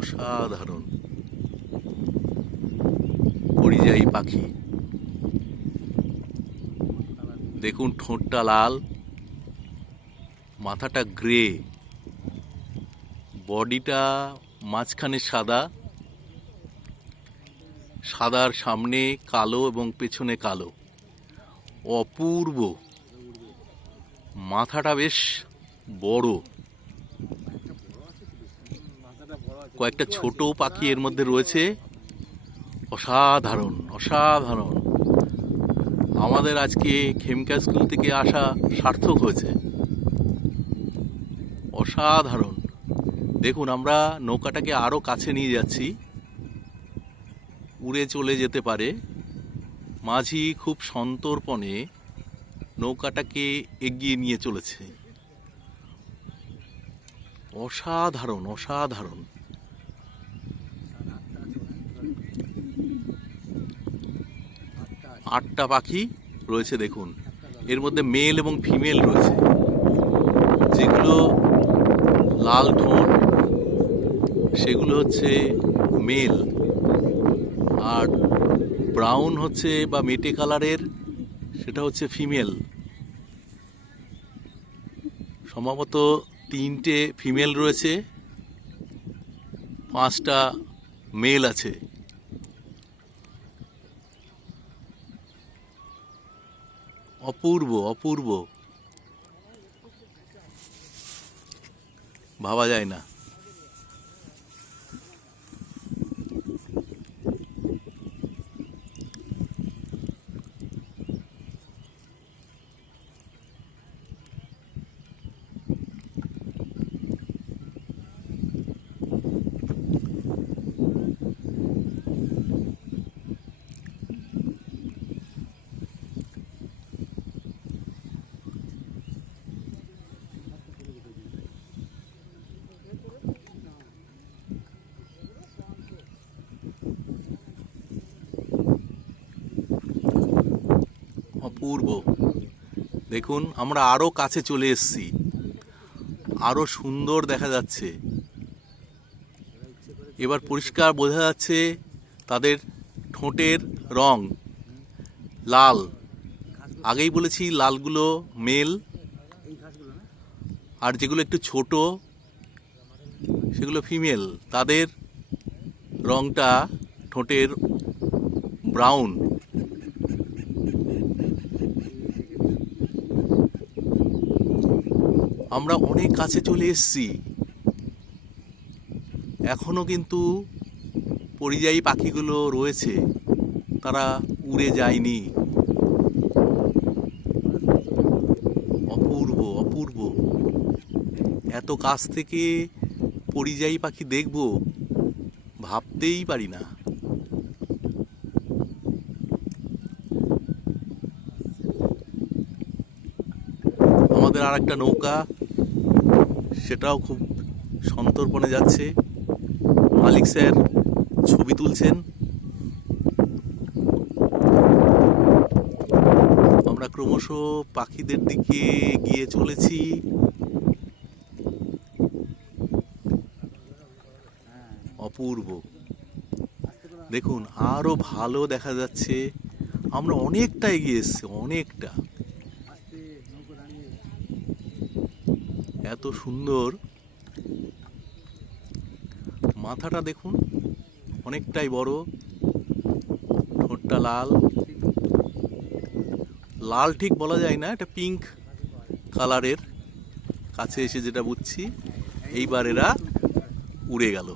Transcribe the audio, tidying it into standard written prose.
অসাধারণ পরিযায়ী পাখি। দেখুন ঠোঁটটা লাল, মাথাটা গ্রে, বডিটা মাঝখানে সাদা, সাদার সামনে কালো এবং পেছনে কালো। অপূর্ব। মাথাটা বেশ বড়। কয়েকটা ছোট পাখি এর মধ্যে রয়েছে। অসাধারণ অসাধারণ। আমাদের আজকে খেমকা স্কুল থেকে আসা সার্থক হয়েছে। অসাধারণ। দেখুন, আমরা নৌকাটাকে আরো কাছে নিয়ে যাচ্ছি, উড়ে চলে যেতে পারে। মাঝি খুব সন্তর্পণে নৌকাটাকে এগিয়ে নিয়ে চলেছে। অসাধারণ অসাধারণ। আটটা পাখি রয়েছে দেখুন। এর মধ্যে মেল এবং ফিমেল রয়েছে। যেগুলো লাল ঠোঁট সেগুলো হচ্ছে মেল, আর ব্রাউন হচ্ছে বা মেটে কালারের সেটা হচ্ছে ফিমেল। সম্ভবত 3টে ফিমেল রয়েছে, 5টা মেল আছে। অপূর্ব অপূর্ব, ভাবা যায় না। অপূর্ব। দেখুন, আমরা আরো কাছে চলে এসেছি, আরো সুন্দর দেখা যাচ্ছে। এবার পরিষ্কার বোঝা যাচ্ছে তাদের ঠোঁটের রং লাল। আগেই বলেছি লালগুলো মেল, আর যেগুলো একটু ছোট সেগুলো ফিমেল। তাদের রংটা ঠোঁটের ব্রাউন। আমরা অনেক কাছে চলে এসেছি, এখনো কিন্তু পরিযায়ী পাখিগুলো রয়েছে, তারা উড়ে যায়নি। অপূর্ব অপূর্ব। এত কাছ থেকে পরিযায়ী পাখি দেখব ভাবতেই পারি না। আমাদের আর একটা নৌকা, সেটাও খুব সন্তর্পণে যাচ্ছে। মালিক স্যার ছবি তুলছেন। আমরা ক্রমশ পাখিদের দিকে গিয়ে চলেছি। অপূর্ব। দেখুন, আরো ভালো দেখা যাচ্ছে। আমরা অনেকটা এগিয়ে এসেছি, অনেকটা। এত সুন্দর। মাথাটা দেখুন, অনেকটাই বড়, ঠোঁটটা লাল। লাল ঠিক বলা যায় না, এটা পিঙ্ক কালারের। কাছে এসে যেটা বুঝছি, এইবার এরা উড়ে গেল।